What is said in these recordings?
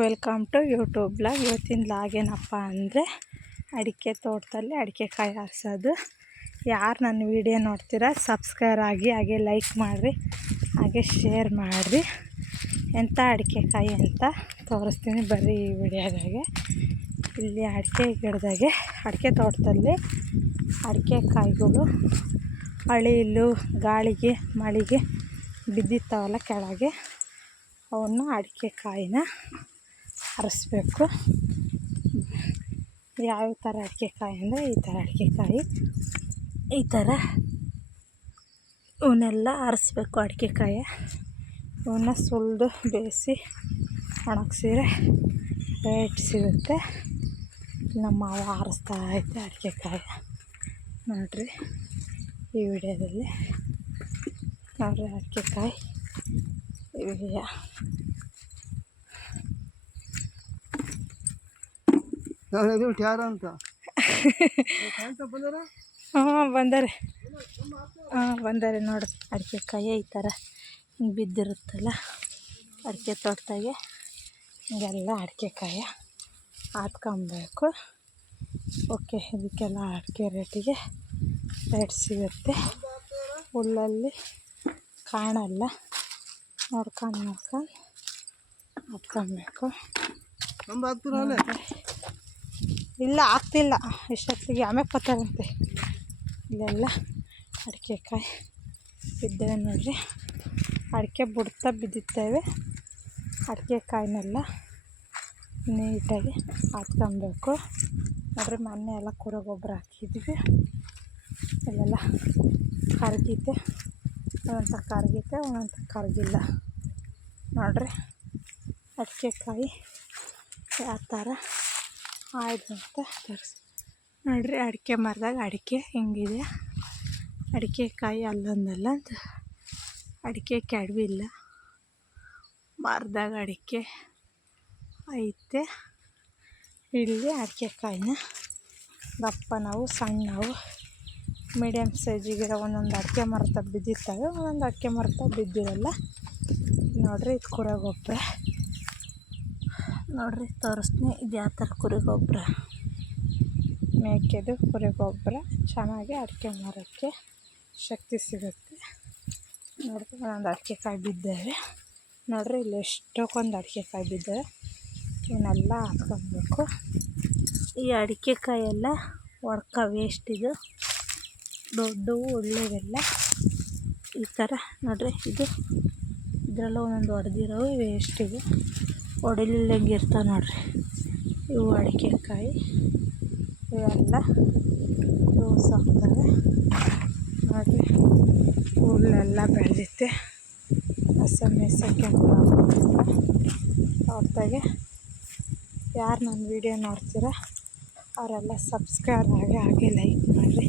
Welcome to YouTube blog. ಇವತ್ತಿನ blog ಏನಪ್ಪ ಅಂದರೆ ಅಡಿಕೆ ತೋಟದಲ್ಲಿ ಅಡಿಕೆ ಕಾಯಿ ಆರಿಸೋದು. ಯಾರು ನನ್ನ ವಿಡಿಯೋ ನೋಡ್ತೀರಾ ಸಬ್ಸ್ಕ್ರೈಬ್ ಆಗಿ, ಹಾಗೆ ಲೈಕ್ ಮಾಡಿರಿ, ಹಾಗೆ ಶೇರ್ ಮಾಡಿರಿ. ಎಂಥ ಅಡಿಕೆ ಕಾಯಿ ಅಂತ ತೋರಿಸ್ತೀನಿ ಬರ್ರಿ ಈ ವಿಡಿಯೋದಾಗೆ. ಇಲ್ಲಿ ಅಡಿಕೆ ಗಿಡದಾಗೆ, ಅಡಿಕೆ ತೋಟದಲ್ಲಿ ಅಡಿಕೆ ಕಾಯಿಗಳು ಅಳಿಲು ಗಾಳಿಗೆ ಮಳೆಗೆ ಬಿದ್ದಿರ್ತಾವಲ್ಲ ಕೆಳಗೆ, ಅವನ್ನ ಅಡಿಕೆ ಕಾಯಿನ ಆರಿಸ್ಬೇಕು. ಯಾವ ಥರ ಅಡಿಕೆ ಕಾಯಿ ಅಂದರೆ ಈ ಥರ ಅಡಿಕೆ ಕಾಯಿ, ಈ ಥರ ಇವನ್ನೆಲ್ಲ ಆರಿಸ್ಬೇಕು. ಅಡಿಕೆ ಕಾಯಿ ಇವನ್ನ ಸುಲಿದು ಬೇಯಿಸಿ ಒಣಗಿಸಿದ್ರೆ ರೇಟ್ ಸಿಗುತ್ತೆ. ನಮ್ಮ ಮಾವ ಆರಿಸ್ತಾ ಐತೆ ಅಡಿಕೆ ಕಾಯಿ ನೋಡ್ರಿ ಈ ವಿಡಿಯೋದಲ್ಲಿ. ನೋಡ್ರಿ ಅಡಿಕೆ ಕಾಯಿ ವಿಡಿಯೋ. ಬಂದರೆ ನೋಡಿ ಅಡಿಕೆ ಕಾಯಿ ಈ ಥರ ಹಿಂಗೆ ಬಿದ್ದಿರುತ್ತಲ್ಲ ಅಡಿಕೆ ತೋಟದಾಗೆ, ಹಿಂಗೆಲ್ಲ ಅಡಿಕೆ ಕಾಯಿ ಹಾತ್ಕೊಬೇಕು. ಓಕೆ, ಇದಕ್ಕೆಲ್ಲ ಅಡಿಕೆ ರೇಟ್ ಸಿಗುತ್ತೆ. ಹುಲ್ಲಲ್ಲಿ ಕಾಣಲ್ಲ, ನೋಡ್ಕೊಂಡು ಹಾಕ್ಕೊಬೇಕು. ಇಲ್ಲ ಆಗ್ತಿಲ್ಲ, ಇಷ್ಟೊತ್ತಿಗೆ ಆಮೇಲೆ ಕೊತ್ತಾರಂತೆ. ಇಲ್ಲೆಲ್ಲ ಅಡಿಕೆ ಕಾಯಿ ಬಿದ್ದೇವೆ ನೋಡ್ರಿ. ಅಡಿಕೆ ಬುಡ್ತಾ ಬಿದ್ದಿರ್ತೇವೆ. ಅಡಿಕೆ ಕಾಯಿನೆಲ್ಲ ನೀಟಾಗಿ ಹಾಕ್ಕೊಬೇಕು ನೋಡ್ರಿ. ಮೊನ್ನೆ ಎಲ್ಲ ಕುರಿ ಗೊಬ್ಬರ ಹಾಕಿದ್ವಿ, ಇಲ್ಲೆಲ್ಲ ಕರಗೈತೆ, ಒಂದೊಂದು ಕರಗೈತೆ, ಒಂದೊಂದು ಕರಗಿಲ್ಲ ನೋಡ್ರಿ. ಅಡಿಕೆ ಕಾಯಿ ಯಾವ ಥರ ಆಯ್ತು ಅಂತ ತೋರಿಸಿ ನೋಡ್ರಿ. ಅಡಿಕೆ ಮರದಾಗ ಅಡಿಕೆ ಹಿಂಗಿದೆ. ಅಡಿಕೆ ಕಾಯಿ ಅಲ್ಲೊಂದಲ್ಲ ಅಂತ ಅಡಿಕೆ ಕೆಡವಿಲ್ಲ, ಮರದಾಗ ಅಡಿಕೆ ಐತೆ. ಇಲ್ಲಿ ಅಡಿಕೆ ಕಾಯಿನ ದಪ್ಪ ನಾವು ಸಣ್ಣವು ಮೀಡಿಯಮ್ ಸೈಜಿಗಿರೋ ಒಂದೊಂದು ಅಡಿಕೆ ಮರದ ಬಿದ್ದಿರ್ತವೆ, ಒಂದೊಂದು ಅಡಿಕೆ ಮರದ ಬಿದ್ದಿರಲ್ಲ ನೋಡ್ರಿ. ಇದು ಕುರಿ ಗೊಬ್ಬರ ನೋಡ್ರಿ, ತೋರಿಸ್ತೀನಿ ಇದು ಯಾವ ಥರ ಕುರಿ ಗೊಬ್ಬರ. ಮೇಕೆದು ಕುರಿ ಗೊಬ್ಬರ ಚೆನ್ನಾಗಿ ಅಡಿಕೆ ಮರಕ್ಕೆ ಶಕ್ತಿ ಸಿಗುತ್ತೆ ನೋಡ್ರಿ. ಒಂದೊಂದು ಅಡಿಕೆ ಕಾಯಿ ಬಿದ್ದಾವೆ ನೋಡ್ರಿ. ಇಲ್ಲಿ ಎಷ್ಟಕ್ಕೊಂದು ಅಡಿಕೆ ಕಾಯಿ ಬಿದ್ದಾವೆ, ಇವನ್ನೆಲ್ಲ ಹಾಕ್ಕೊಬೇಕು. ಈ ಅಡಿಕೆ ಕಾಯೆಲ್ಲ ಒಡ್ಕ ವೇಸ್ಟ್, ಇದು ದೊಡ್ಡವು ಒಳ್ಳೆಯವೆಲ್ಲ ಈ ಥರ ನೋಡ್ರಿ. ಇದರಲ್ಲೂ ಒಂದೊಂದು ಹೊಡೆದಿರೋವು ವೇಸ್ಟ್, ಇವು ಹೊಡಿಲಿಲ್ಲಂಗೆ ಇರ್ತಾವೆ ನೋಡ್ರಿ. ಇವು ಅಡಿಕೆ ಕಾಯಿ ಇವೆಲ್ಲ ಲೂಸ್ ಆಗ್ತವೆ ನೋಡ್ರಿ. ಹುಲ್ಲೆಲ್ಲ ಬೆಳೆದಿತ್ತೆ, ಮೇಸಕ್ಕೆ ತೋಟದಾಗೆ. ಯಾರು ನನ್ನ ವಿಡಿಯೋ ನೋಡ್ತೀರ ಅವರೆಲ್ಲ ಸಬ್ಸ್ಕ್ರೈಬ್ ಆಗಿ, ಹಾಗೆ ಲೈಕ್ ಮಾಡಿರಿ,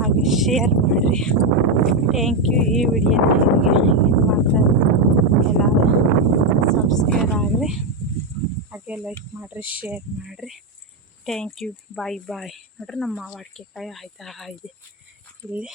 ಹಾಗೆ ಶೇರ್ ಮಾಡಿರಿ. Thank you. ಈ ವಿಡಿಯೋನ ನಿಮಗೆ ಏನು ಮಾಡ್ತಾರೆ ಎಲ್ಲರೂ ಸಬ್ಸ್ಕ್ರೈಬ್ ಆಗಿರಿ, ಹಾಗೆ ಲೈಕ್ ಮಾಡಿರಿ, ಶೇರ್ ಮಾಡಿರಿ. Thank you. Bye bye. ನೋಡ್ರಿ ನಮ್ಮ ಮಾವ ಅಡಿಕೆ ಕಾಯಿ ಆಯ್ತಾ ಇದೆ ಇಲ್ಲಿ.